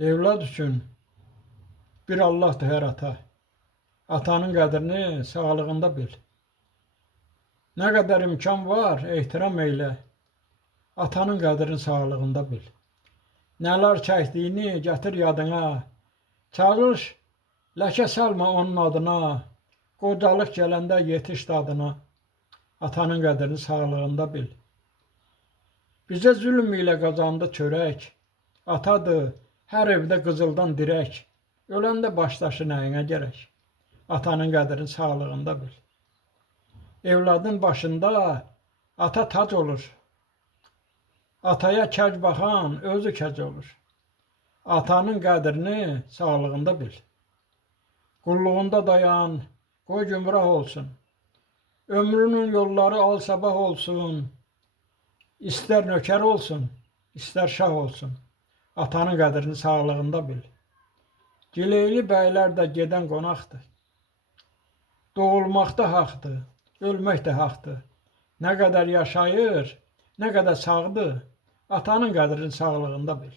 Evlad üçün bir Allahdır hər ata. Atanın qədrini sağlığında bil. Nə qədər imkan var, ehtiram eylə. Atanın qədrini sağlığında bil. Nələr çəkdiyini gətir yadına. Çalış, ləkə salma onun adına. Qocalıq gələndə yetiş dadına. Atanın qədrini sağlığında bil. Bizə zülm ilə qazandı çörək. Atadır, hər evdə qızıldan dirək. Öləndə başdaşı nəyinə gərək? Atanın qədrini sağlığında bil. Evladın başında ata tac olur. Ataya kəc baxan özü kəc olur. Atanın qədrini sağlığında bil. Qulluğunda dayan, qoy gümrah olsun. Ömrünün yolları al sabah olsun. İstər nökər olsun, istər şah olsun. Atanın qədrini sağlığında bil. Gileyli bəylər də gedən qonaqdır. Doğulmaq da haqdır, ölmək də haqdır. Nə qədər yaşayır, nə qədər sağdır, atanın qədrini sağlığında bil.